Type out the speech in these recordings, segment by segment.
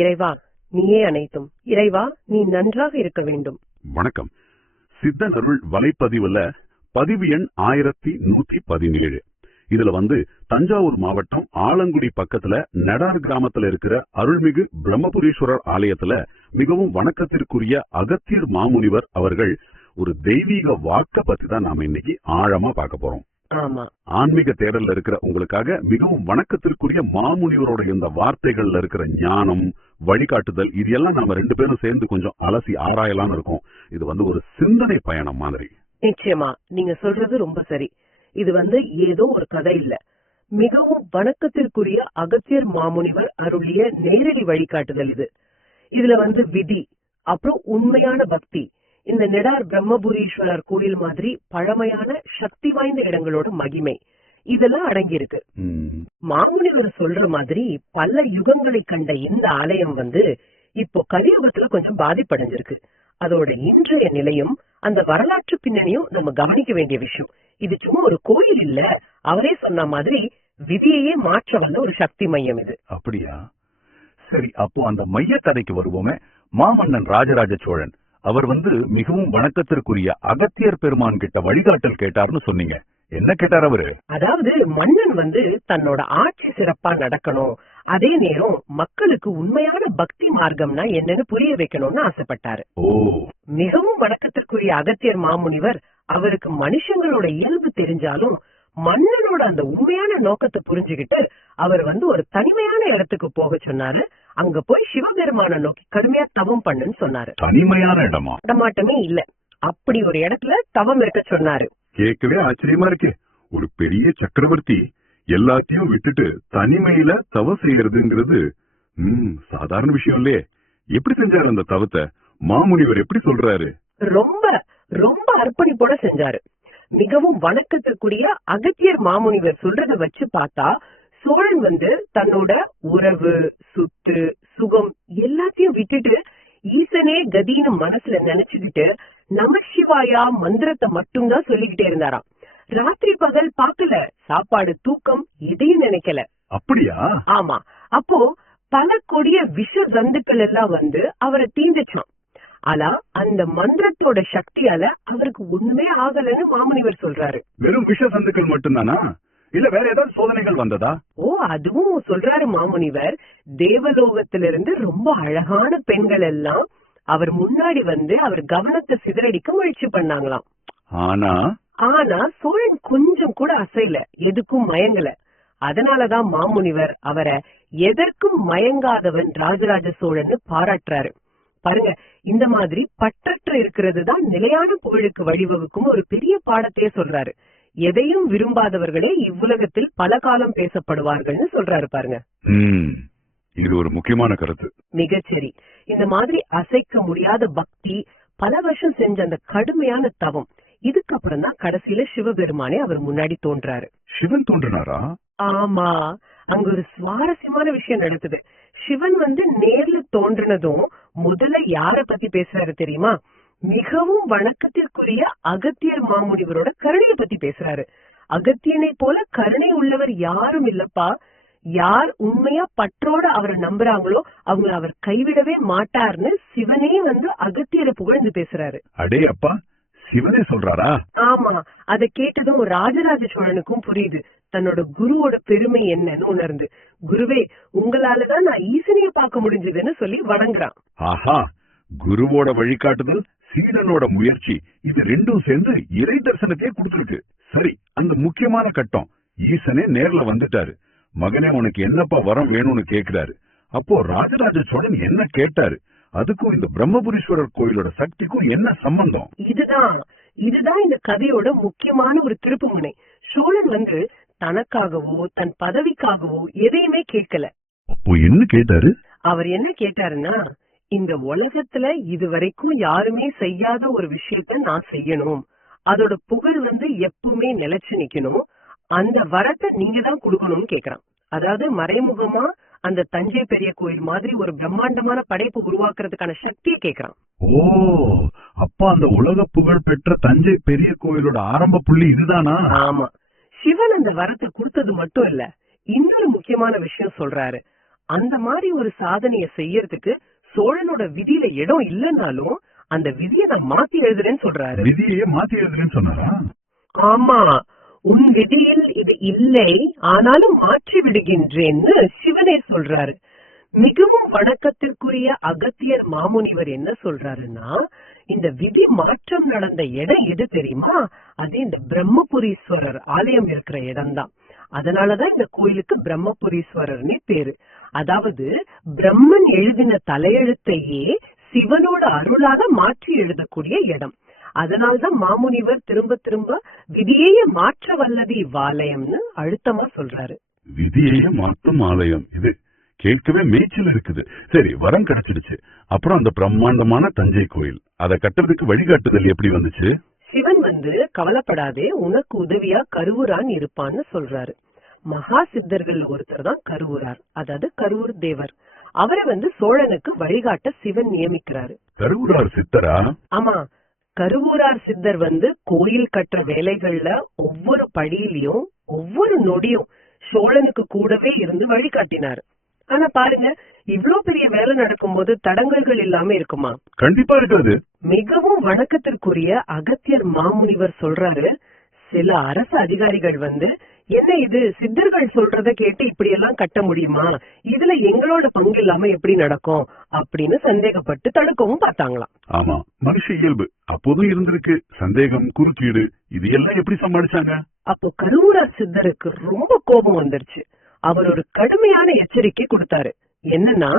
இறைவா நீயே அனைத்தும். இறைவா நீ நன்றாக இருக்க வேண்டும். வணக்கம். சித்தனருள் வலைப்பதிவுல பதிவு எண் ஆயிரத்தி நூத்தி பதினேழு. இதுல வந்து தஞ்சாவூர் மாவட்டம் ஆலங்குடி பக்கத்துல நடார் கிராமத்துல இருக்கிற அருள்மிகு பிரம்மபுரீஸ்வரர் ஆலயத்துல மிகவும் வணக்கத்திற்குரிய அகத்தியர் மாமுனிவர் அவர்கள் ஒரு தெய்வீக வாக்க பத்தி தான் நாம இன்னைக்கு ஆழமா பார்க்க போறோம். ஆன்மீக தேடல்ல இருக்கிற உங்களுக்காக மிகவும் வணக்கத்திற்குரிய மாமுனிவரோட இந்த வார்த்தைகள்ல இருக்கிற ஞானம் வழிகாட்டுதல் இது எல்லாம் நாம ரெண்டு பேரும் சேர்ந்து கொஞ்சம் அலசி ஆராயலாம்னு இருக்கோம். இது வந்து ஒரு சிந்தனை பயணம் மாதிரி. நிச்சயமா. நீங்க சொல்றது ரொம்ப சரி. இது வந்து ஏதோ ஒரு கதை இல்ல. மிகவும் வணக்கத்திற்குரிய அகத்தியர் மாமுனிவர் அருளிய நேரடி வழிகாட்டுதல் இது. இதுல வந்து விதி அப்புறம் உண்மையான பக்தி. இந்த நெடார் பிரம்மபுரீஸ்வரர் கோயில் மாதிரி பழமையான சக்தி வாய்ந்த இடங்களோட மகிமை. இதெல்லாம் அடங்கியிருக்கு. மாமுனிவர் சொல்ற மாதிரி பல யுகங்களை கண்ட இந்த ஆலயம் வந்து இப்போ கலியுகத்துல கொஞ்சம் பாதிப்படைஞ்சிருக்கு. அதோட இன்றைய நிலையும் அந்த வரலாற்று பின்னணியும் நம்ம கவனிக்க வேண்டிய விஷயம். இது சும்மா ஒரு கோயில் இல்ல. அவரே சொன்ன மாதிரி விதியையே மாற்ற வந்த ஒரு சக்தி மையம் இது. அப்படியா? சரி அப்போ அந்த மைய கதைக்கு வருவோமே. மாமன்னன் ராஜராஜ சோழன். அவர் வந்து மிகவும் வணக்கத்திற்குரிய அகத்தியர் பெருமான் கிட்ட வழிகாட்டல் கேட்டார்னு சொன்னீங்க. என்ன கேட்டார் அவரு? அதாவது மன்னன் வந்து தன்னோட ஆட்சி சிறப்பா நடக்கணும். அதே நேரம் மக்களுக்கு உண்மையான பக்தி மார்க்கம்னா என்னன்னு புரிய வைக்கணும்னு ஆசைப்பட்டாரு. மிகவும் வணக்கத்திற்குரிய அகத்தியர் மாமுனிவர் அவருக்கு மனுஷங்களோட இயல்பு தெரிஞ்சாலும் மன்னனோட அந்த உண்மையான நோக்கத்தை புரிஞ்சுகிட்டு அவர் வந்து ஒரு தனிமையான இடத்துக்கு போக சொன்னாரு. அங்க போய் சிவபெருமான நோக்கி கடுமையா தவம் பண்ணுன்னு சொன்னாரு. தனிமையான இடமா? நடமாட்டமே இல்ல. அப்படி ஒரு இடத்துல தவம் இருக்க சொன்னாரு. கேட்கவே ஆச்சரியமா இருக்கு. ஒரு பெரிய சக்கரவர்த்தி எல்லாத்தையும் விட்டுட்டு தனிமையில தவ செய்யறதுங்கிறது உம் சாதாரண விஷயம் இல்லையே. எப்படி செஞ்சாரு அந்த தவத்தை? மாமுனிவர் எப்படி சொல்றாரு? ரொம்ப ரொம்ப அர்ப்பணிப்போட செஞ்சாரு. மிகவும் வணக்கத்துக்குரிய அகத்தியர் மாமுனிவர் சொல்றத வச்சு பார்த்தா சோழன் வந்து தன்னோட உறவு சுத்து சுகம் எல்லாத்தையும் விட்டுட்டு ஈசனே கதின்னு மனசுல நினைச்சுக்கிட்டு நமசிவாயா மந்திரத்தை மட்டும்தான் சொல்லிக்கிட்டே இருந்தாராம். ராத்திரி பகல் பார்க்கல. சாப்பாடு தூக்கம் எதையும் நினைக்கல. அப்படியா? ஆமா. அப்போ பல கொடிய விஷ ஜந்துக்கள் எல்லாம் வந்து அவரை தீந்துச்சான் ஆனா அந்த மந்திரத்தோட சக்தியால அவருக்கு ஒண்ணுமே ஆகலன்னு மாமுனிவர் சொல்றாரு. வெறும் விஷ சந்துக்கள் மட்டும்தானா? இல்ல வேற ஏதாவது சோதனைகள் வந்ததா? ஓ அதுவும் சொல்றாரு மாமுனிவர். தேவலோகத்திலிருந்து ரொம்ப அழகான பெண்கள் எல்லாம் அவர் முன்னாடி வந்து அவர் கவனத்தை சிதறடிக்க முயற்சி பண்ணாங்களாம். ஆனா? ஆனா சோழன் கொஞ்சம் கூட அசையல எதுக்கும் மயங்கல. அதனாலதான் மாமுனிவர் அவரை எதற்கும் மயங்காதவன் ராஜராஜ சோழன்னு பாராட்டுறாரு. பாருங்க இந்த மாதிரி பற்றற்று இருக்கிறது தான் நிலையான புகழுக்கு வழிவகுக்கும் ஒரு பெரிய பாடத்தையே சொல்றாரு. எதையும் விரும்பாதவர்களே இவ்வுலகத்தில் பல காலம் பேசப்படுவார்கள்னு சொல்றாரு பாருங்க. இது ஒரு முக்கியமான கருத்து. மிகச்சரி. இந்த மாதிரி அசைக்க முடியாத பக்தி பல வருஷம் செஞ்ச அந்த கடுமையான தவம் இதுக்கப்புறம் தான் கடைசியில சிவபெருமானே அவர் முன்னாடி தோன்றாரு. சிவன் தோன்றினாரா? ஆமா. அங்க ஒரு சுவாரஸ்யமான விஷயம் நடக்குது. சிவன் வந்து நேர்ல தோன்றினதும் முதல்ல யார பத்தி பேசுறாரு தெரியுமா? மிகவும் வணக்கத்திற்குரிய அகத்தியர் மாமுனிவரோட கருணைய பத்தி பேசுறாரு. அகத்தியனை போல கருணை உள்ளவர் யாரும் இல்லப்பா. யார் உண்மையா பற்றோட அவரை நம்புறாங்களோ அவங்க அவர் கைவிடவே மாட்டார்னு சிவனே வந்து அகத்தியரை புகழ்ந்து பேசுறாரு. அடே அப்பா சிவனே சொல்றாரா? ஆமா அத கேட்டதும் ராஜராஜ சோழனுக்கும் புரியுது. தன்னோட குருவோட பெருமை என்னன்னு உணர்ந்து. குருவே உங்களாலதான் நான் ஈசனைய பார்க்க முடிஞ்சதுன்னு சொல்லி வணங்குறான். ஆஹா குருவோட வழிகாட்டுதல் சீடனோட முயற்சி இது ரெண்டும் சேர்ந்து இறை தரிசனத்தையே கொடுத்துருக்கு. சரி அந்த முக்கியமான கட்டம். ஈசனே நேர்ல வந்துட்டாரு. மகனே உனக்கு என்னப்பா வரம் வேணும்னு கேக்குறாரு. அப்போ ராஜராஜ சோழன் என்ன கேட்டாரு? அதுக்கும் இந்த பிரம்மபுரீஸ்வரர் கோயிலோட சக்திக்கும் என்ன சம்பந்தம்? இதுதான் இதுதான் இந்த கதையோட முக்கியமான ஒரு திருப்புமுனை சோழன் வந்து தனக்காகவோ தன் பதவிக்காகவோ எதையுமே கேட்கல. அப்போ என்ன கேட்டாரு? அவர் என்ன கேட்டாருன்னா இந்த உலகத்துல இதுவரைக்கும் யாருமே செய்யாத ஒரு விஷயத்த நான் செய்யணும். அதோட புகழ் வந்து எப்பவுமே நிலைச்சு நிக்கணும். அந்த வரத்தை நீங்க தான் கொடுக்கணும்னு கேக்குறான். அதாவது மறைமுகமா அந்த தஞ்சை பெரிய கோயில் மாதிரி ஒரு பிரம்மாண்டமான படைப்பு உருவாக்குறதுக்கான சக்தியை கேக்குறான். ஓ அப்பா அந்த உலக புகழ் பெற்ற தஞ்சை பெரிய கோயிலோட ஆரம்ப புள்ளி இதுதானா? ஆமா. சிவன் அந்த வரத்தை கொடுத்தது மட்டும் இல்ல இன்னொரு முக்கியமான விஷயம் சொல்றாரு. அந்த மாதிரி ஒரு சாதனைய செய்யறதுக்கு சோழனோட விதியில இடம் இல்லைன்னாலும் அந்த விதியை நான் மாத்தி எழுதுறேன்னு சொல்றாரு. விதியே மாத்தி எழுதுறேன்னு சொன்னாரா? ஆமா. உன் விதியில் இது இல்லை ஆனாலும் மாற்றி விடுகின்றேன்னு சிவனே சொல்றாரு. மிகவும் வணக்கத்திற்குரிய அகத்தியர் மாமுனிவர் என்ன சொல்றாருன்னா இந்த விதி மாற்றம் நடந்த இடம் எது தெரியுமா? அது இந்த பிரம்மபுரீஸ்வரர் ஆலயம் இருக்கிற இடம்தான். அதனாலதான் இந்த கோயிலுக்கு பிரம்மபுரீஸ்வரர்னு பேரு. அதாவது பிரம்மன் எழுதின தலையெழுத்தையே சிவனோட அருளாக மாற்றி எழுதக்கூடிய இடம். அதனால்தான் மாமுனிவர் திரும்ப திரும்ப விதியையே மாற்ற வல்லது இவ்வாலயம்னு அழுத்தமா சொல்றாரு. விதியையே மாற்றும் ஆலயம் இது. கேட்கவே மேய்ச்சல் இருக்குது. சரி வரம் கிடைச்சிடுச்சு. அப்புறம் அந்த பிரம்மாண்டமான தஞ்சை கோயில். அதை கட்டுறதுக்கு வழிகாட்டுதல் எப்படி வந்துச்சு? சிவன் வந்து கவலைப்படாதே உனக்கு உதவியா கருவூரான் இருப்பான்னு சொல்றாரு. மகா சித்தர்கள் ஒருத்தர் தான் கருவூரார் அதாவது கருவூர் தேவர். அவரை வந்து சோழனுக்கு வழிகாட்ட சிவன் நியமிக்கிறாரு. கருவூரார் சித்தரா? ஆமா கருவூரார் சித்தர் வந்து கோயில் கட்டுற வேலைகள்ல ஒவ்வொரு படியிலையும் ஒவ்வொரு நொடியும் சோழனுக்கு கூடவே இருந்து வழிகாட்டினாரு ஆனா பாருங்க இவ்ளோ பெரிய வேலை நடக்கும்போது தடங்கல்கள் இல்லாம இருக்குமா? கண்டிப்பா இருக்காது. மிகவும் வணக்கத்திற்குரிய அகத்தியர் மாமுனிவர் சொல்றாரு சில அரசு அதிகாரிகள் வந்து என்ன இது? சித்தர்கள் சொல்றத கேட்டு இப்படி எல்லாம் கட்ட முடியுமா? இதுல எங்களோட பங்கு இல்லாம எப்படி நடக்கும்? அப்படின்னு சந்தேகப்பட்டு தடுக்கவும் பார்த்தாங்களாம். ஆமா மனுஷ இயல்பு. அப்போதும் இருந்திருக்கு. சந்தேகம் குறுக்கீடு இது எல்லாம் எப்படி சமாளிச்சாங்க? அப்போ கருவூரார் சித்தருக்கு ரொம்ப கோபம் வந்துருச்சு. அவர் ஒரு கடுமையான எச்சரிக்கை கொடுத்தாரு. என்னன்னா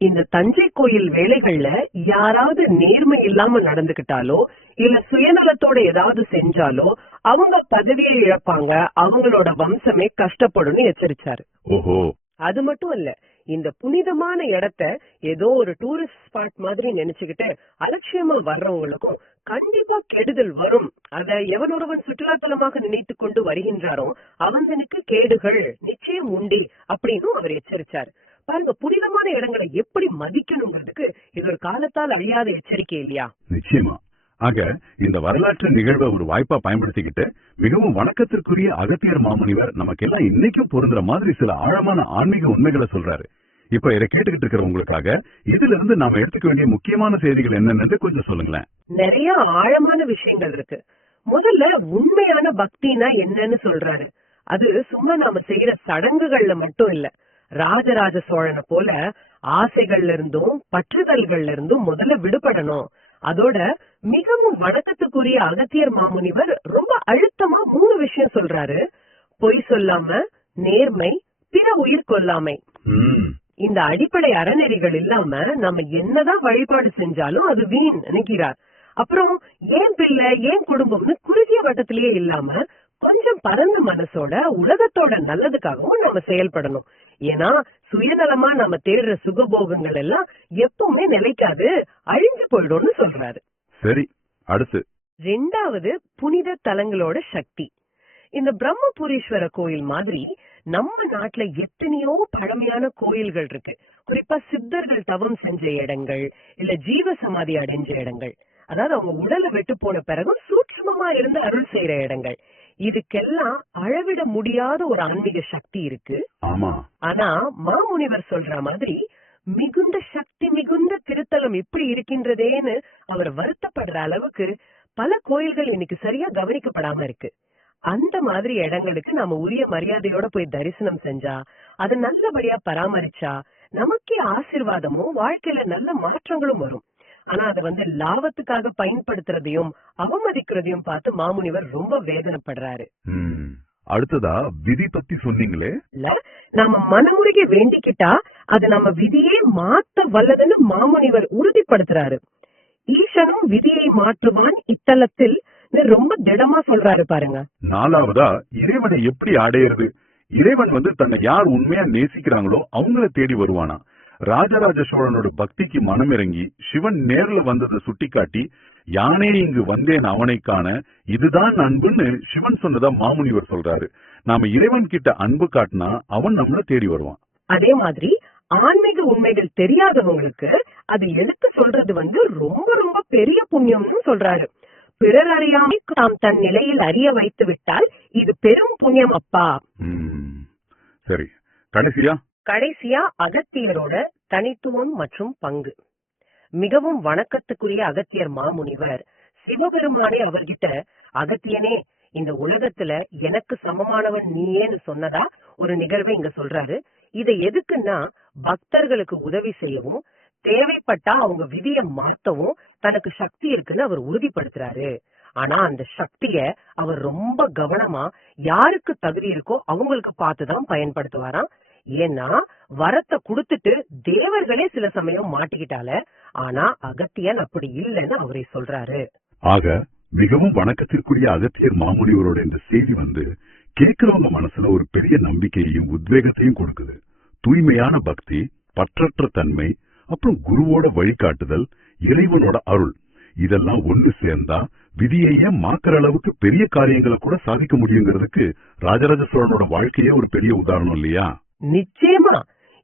இந்த தஞ்சை கோயில் வேலைகள்ல யாராவது நேர்மை இல்லாம நடந்துகிட்டாலோ இல்ல சுயநலத்தோட ஏதாவது செஞ்சாலோ அவங்க பதவியை இழப்பாங்க அவங்களோட வம்சமே கஷ்டப்படும்னு எச்சரிச்சாரு. அது மட்டும் இல்ல இந்த புனிதமான இடத்த ஏதோ ஒரு டூரிஸ்ட் ஸ்பாட் மாதிரி நினைச்சுக்கிட்டு அலட்சியமா வர்றவங்களுக்கும் கண்டிப்பா கெடுதல் வரும். அத எவனொருவன் சுற்றுலாத்தலமாக நினைத்து கொண்டு வருகின்றாரோ அவனுக்கு கேடுகள் நிச்சயம் உண்டு அப்படின்னு அவர் எச்சரிச்சார். பாருங்க புனிதமான இடங்களை எப்படி மதிக்கணுங்கிறதுக்கு இது ஒரு காலத்தால் அழியாத எச்சரிக்கை இல்லையா? நிச்சயமா. ஆக இந்த வரலாற்று நிகழ்வை ஒரு வாய்ப்பா பயன்படுத்திக்கிட்டு மிகவும் வணக்கத்திற்குரிய அகத்தியர் மாமுனிவர் நமக்கு எல்லாம் இன்னைக்கும் பொருந்துற மாதிரி சில ஆழமான ஆன்மீக உண்மைகளை சொல்றாரு. இப்ப இதை கேட்டுக்கிட்டு இருக்கிற உங்களுக்காக இதுல இருந்து நாம எடுத்துக்க வேண்டிய முக்கியமான செய்திகள் என்னன்னு கொஞ்சம் சொல்லுங்களேன். நிறைய ஆழமான விஷயங்கள் இருக்கு. முதல்ல உண்மையான பக்தினா என்னன்னு சொல்றாரு. அது சும்மா நாம செய்யற சடங்குகள்ல மட்டும் இல்ல. ராஜராஜ சோழனை போல ஆசைகள்ல இருந்தும் பற்றுதல்கள்ல இருந்தும் முதல்ல விடுபடணும். அதோட மிகவும் வணக்கத்துக்குரிய அகத்தியர் மாமுனிவர் ரொம்ப அழுத்தமா மூணு விஷயம் சொல்றாரு. பொய் சொல்லாம நேர்மை பிற உயிர் கொல்லாமை இந்த அடிப்படை அறநெறிகள் இல்லாம நம்ம என்னதான் வழிபாடு செஞ்சாலும் அது வீண் நினைக்கிறார். அப்புறம் ஏன் பிள்ளை ஏன் குடும்பம்னு குறுகிய வட்டத்திலேயே இல்லாம கொஞ்சம் பரந்த மனசோட உலகத்தோட நல்லதுக்காகவும் நம்ம செயல்படணும். ஏன்னா சுயநலமா நம்ம தேடுற சுகபோகங்கள் எல்லாம் எப்பவுமே நிலைக்காது அழிஞ்சு போயிடும்னு சொல்றாரு. சரி அடுத்து. ரெண்டாவது புனித தலங்களோட சக்தி. இந்த பிரம்மபுரீஸ்வர கோயில் மாதிரி நம்ம நாட்டுல எத்தனையோ பழமையான கோயில்கள் இருக்கு. குறிப்பா சித்தர்கள் தவம் செஞ்ச இடங்கள் இல்ல ஜீவ சமாதி அடைஞ்ச இடங்கள். அதாவது அவங்க உடலை விட்டு போன பிறகும் சூட்சமமா இருந்து அருள் செய்யற இடங்கள். இதுக்கெல்லாம் அளவிட முடியாத ஒரு ஆன்மீக சக்தி இருக்கு. ஆனா மாமுனிவர் சொல்ற மாதிரி மிகுந்த சக்தி மிகுந்த திருத்தலம் இப்படி இருக்கின்றதேன்னு அவர் வருத்தப்படுற அளவுக்கு பல கோயில்கள் இன்னைக்கு சரியா கவனிக்கப்படாம இருக்கு. அந்த மாதிரி இடங்களுக்கு நாம உரிய மரியாதையோட போய் தரிசனம் செஞ்சா அது நல்லபடியா பராமரிச்சா நமக்கே ஆசீர்வாதமும் வாழ்க்கையில நல்ல மாற்றங்களும் வரும். ஆனா அதை வந்து லாபத்துக்காக பயன்படுத்துறதையும் அவமதிக்கிறதையும் பார்த்து மாமுனிவர் ரொம்ப வேதனைப்படுறாரு. அடுத்ததா விதி பத்தி சொன்னீங்களே? நம்ம மனமுருகி வேண்டிக்கிட்டா அது நம்ம விதியே மாத்த வல்லதுன்னு மாமுனிவர் உறுதிப்படுத்துறாரு. ஈசனும் விதியை மாற்றுவான் இத்தலத்தில் ரொம்ப திடமா சொல்றாரு பாருங்க. நாலாவதா இறைவனை எப்படி அடையிறது? இறைவன் வந்து தன்னை யார் உண்மையா நேசிக்கிறாங்களோ அவங்கள தேடி வருவானா? ராஜராஜ சோழனோட பக்திக்கு மனமிறங்கி சிவன் நேர்ல வந்ததை சுட்டிக்காட்டி யானே இங்கு வந்தேன் அவனை காண. இதுதான் அன்புன்னு சிவன் சொன்னதா மாமுனிவர் சொல்றாரு. நாம இறைவன் கிட்ட அன்பு காட்டினா அவன் நம்மள தேடி வருவான். அதே மாதிரி ஆன்மீக உண்மைகள் தெரியாதவங்களுக்கு அது எடுத்து சொல்றது வந்து ரொம்ப ரொம்ப பெரிய புண்ணியம்னு சொல்றாரு. பிறர் அறியாமை தாம் தன் நிலையில் அறிய வைத்து விட்டால் இது பெரும் புண்ணியம் அப்பா. சரி. கடைசியா? கடைசியா அகத்தியரோட தனித்துவம் மற்றும் பங்கு. மிகவும் வணக்கத்துக்குரிய அகத்தியர் மாமுனிவர் சிவபெருமானே அவர்கிட்ட அகத்தியனே இந்த உலகத்துல எனக்கு சமமானவன் நீயேன்னு சொன்னதா ஒரு நிகழ்வை இங்க சொல்றாரு. இதை எதுக்குன்னா பக்தர்களுக்கு உதவி செய்யவும் தேவைப்பட்டா அவங்க விதிய மாத்தவும் தனக்கு சக்தி இருக்குன்னு அவர் உறுதிப்படுத்துறாரு. ஆனா அந்த சக்திய அவர் ரொம்ப கவனமா யாருக்கு தகுதி இருக்கோ அவங்களுக்கு பார்த்துதான் பயன்படுத்துவாராம். ஏன்னா வரத்தை கொடுத்துட்டு தேவர்களே சில சமயம் மாட்டிக்கிட்டால ஆனா அகத்தியன் அப்படி இல்லைன்னு அவரே சொல்றாரு. ஆக மிகவும் வணக்கத்திற்குரிய அகத்தியர் மாமுனிவரோட இந்த செய்தி வந்து கேட்கிறவங்க மனசுல ஒரு பெரிய நம்பிக்கையையும் உத்வேகத்தையும் கொடுக்குது. தூய்மையான பக்தி பற்றற்ற தன்மை அப்புறம் குருவோட வழிகாட்டுதல் இறைவனோட அருள். இதெல்லாம் ஒண்ணு சேர்ந்தா விதியையே மாக்குற அளவுக்கு பெரிய காரியங்களை கூட சாதிக்க முடியுங்கிறதுக்கு ராஜராஜ சோழனோட வாழ்க்கையே ஒரு பெரிய உதாரணம் இல்லையா? நிச்சயமா.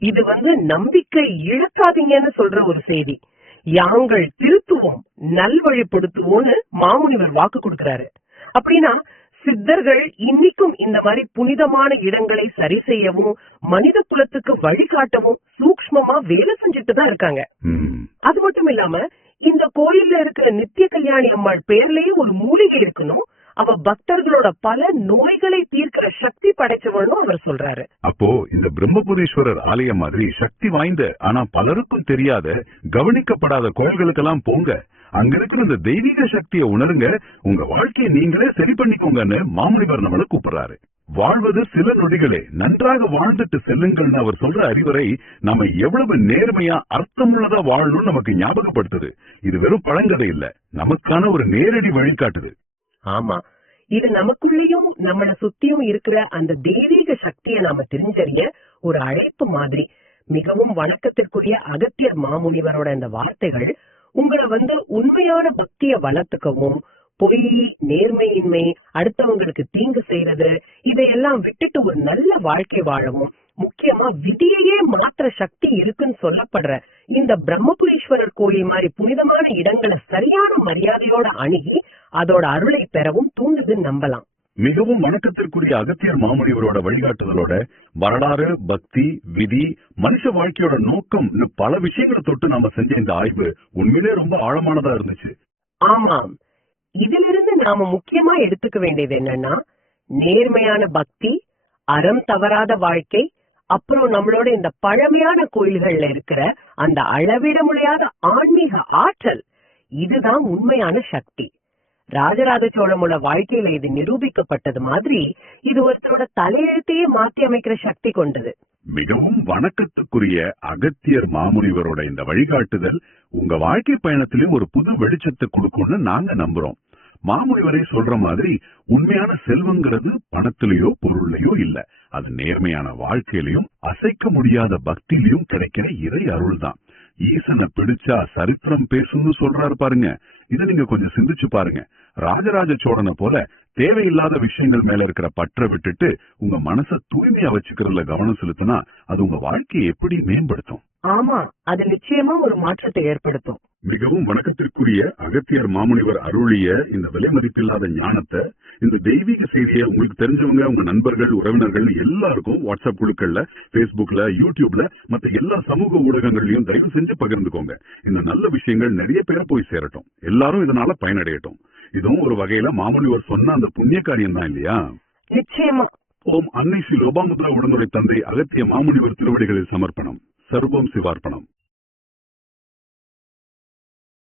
இது வந்து நம்பிக்கை இழக்காதீங்கன்னு சொல்ற ஒரு செய்தி. யாங்கள் திருத்துவோம் நல்வழிப்படுத்துவோம்னு மாமுனிவர் வாக்கு கொடுக்கிறாரு. அப்படின்னா சித்தர்கள் இன்னைக்கும் இந்த மாதிரி புனிதமான இடங்களை சரி செய்யவும் மனித குலத்துக்கு வழிகாட்டவும் சூக்ஷ்மமா வேலை செஞ்சுட்டு தான் இருக்காங்க. அது மட்டும் இல்லாம இந்த கோயில்ல இருக்கிற நித்திய கல்யாணி அம்மாள் பேர்லயும் ஒரு மூலிகை இருக்கணும். அவ பக்தர்களோட பல நோய்களை தீர்க்கிற சக்தி படைச்சவள்னு அவர் சொல்றாரு. அப்போ இந்த பிரம்மபுரீஸ்வரர் ஆலயம் மாதிரி சக்தி வாய்ந்த ஆனா பலருக்கும் தெரியாத கவனிக்கப்படாத கோயில்களுக்கெல்லாம் போங்க. அங்க இருக்கிற இந்த தெய்வீக சக்தியை உணருங்க. உங்க வாழ்க்கையை நீங்களே சரி பண்ணிக்கோங்கன்னு மாமுனிவர் நம்மள கூப்பிடுறாரு. வாழ்வது சில நொடிகளே நன்றாக வாழ்ந்துட்டு செல்லுங்கள்னு அவர் சொல்ற அறிவுரை நம்ம எவ்வளவு நேர்மையா அர்த்தமுள்ளதா வாழணும்னு நமக்கு ஞாபகப்படுத்துது. இது வெறும் பழங்கதை இல்ல நமக்கான ஒரு நேரடி வழிகாட்டுது. ஆமா. இது நமக்குள்ளேயும் நம்மள சுத்தியும் இருக்கிற அந்த தெய்வீக சக்தியை நாம தெரிஞ்சறிய ஒரு அழைப்பு மாதிரி மிகவும் வணக்கத்திற்குரிய அகத்தியர் மாமுனிவரோட இந்த வார்த்தைகள் உங்களை வந்து உண்மையான பக்திய வளர்த்துக்கவும் பொய் நேர்மையின்மை அடுத்தவங்களுக்கு தீங்கு செய்யறது இதையெல்லாம் விட்டுட்டு ஒரு நல்ல வாழ்க்கை வாழவும் முக்கியமா விதியையே மாற்ற சக்தி இருக்குன்னு சொல்லப்படுற இந்த பிரம்மபுரீஸ்வரர் கோயில் மாதிரி புனிதமான இடங்களை சரியான மரியாதையோட அணுகி அதோட அருளை பெறவும் தூண்டுதுன்னு நம்பலாம். மிகவும் வணக்கத்திற்குரிய அகத்தியர் மாமுனிவரோட வழிகாட்டுதலோட வரலாறு பக்தி விதி மனுஷ வாழ்க்கையோட நோக்கம் பல விஷயங்களை தொட்டு நாம செஞ்ச இந்த ஆய்வு உண்மையிலே ரொம்ப ஆழமானதா இருந்துச்சு. ஆமாம். இதிலிருந்து நாம முக்கியமா எடுத்துக்க வேண்டியது என்னன்னா நேர்மையான பக்தி அறம் தவறாத வாழ்க்கை அப்புறம் நம்மளோட இந்த பழமையான கோயில்கள்ல இருக்கிற அந்த அளவிட முடியாத ஆன்மீக ஆற்றல் இதுதான் உண்மையான சக்தி. ராஜராஜ சோழமோட வாழ்க்கையில இது நிரூபிக்கப்பட்டது மாதிரி இது ஒருத்தரோட தலையெழுத்தையே மாற்றி அமைக்கிற சக்தி கொண்டது. மிகவும் வணக்கத்துக்குரிய அகத்தியர் மாமுனிவரோட இந்த வழிகாட்டுதல் உங்க வாழ்க்கை பயணத்திலும் ஒரு புது வெளிச்சத்தை கொடுக்கும்னு நாங்க நம்புறோம். மாமுனிவரே சொல்ற மாதிரி உண்மையான செல்வங்கிறது பணத்திலேயோ பொருள்லயோ இல்ல. அது நேர்மையான வாழ்க்கையிலையும் அசைக்க முடியாத பக்தியிலையும் கிடைக்கிற இறை அருள் தான் ஈசனை பிடிச்சா சரித்திரம் பேசுன்னு சொல்றாரு பாருங்க. இதை நீங்க கொஞ்சம் சிந்திச்சு பாருங்க. ராஜராஜ சோழனை போல தேவையில்லாத விஷயங்கள் மேல இருக்கிற பற்ற விட்டுட்டு உங்க மனச தூய்மையா வச்சுக்கிறதுல கவனம் செலுத்தினா அது உங்க வாழ்க்கையை எப்படி மேம்படுத்தும்? ஆமா அது நிச்சயமா ஒரு மாற்றத்தை ஏற்படுத்தும். மிகவும் வணக்கத்திற்குரிய அகத்தியர் மாமுனிவர் அருளிய இந்த விலை மதிப்பில்லாத ஞானத்தை இந்த தெய்வீக செய்தியை உங்களுக்கு தெரிஞ்சவங்க உங்க நண்பர்கள் உறவினர்கள் எல்லாருக்கும் வாட்ஸ்அப் குழுக்கள்ல Facebookல யூடியூப்ல மத்த எல்லா சமூக ஊடகங்களையும் தயவு செஞ்சு பகிர்ந்துக்கோங்க. இந்த நல்ல விஷயங்கள் நிறைய பேரை போய் சேரட்டும். எல்லாரும் இதனால பயனடையட்டும். இதுவும் ஒரு வகையில மாமுனிவர் சொன்ன அந்த புண்ணிய காரியம் தான் இல்லையா? நிச்சயமா. ஓம் அன்னை ஸ்ரீ லோபாமுத்ரா உடனுடைய தந்தை அகத்திய மாமுனிவர் திருவடிகளில் சமர்ப்பணம். சர்வம் சிவார்ப்பணம்.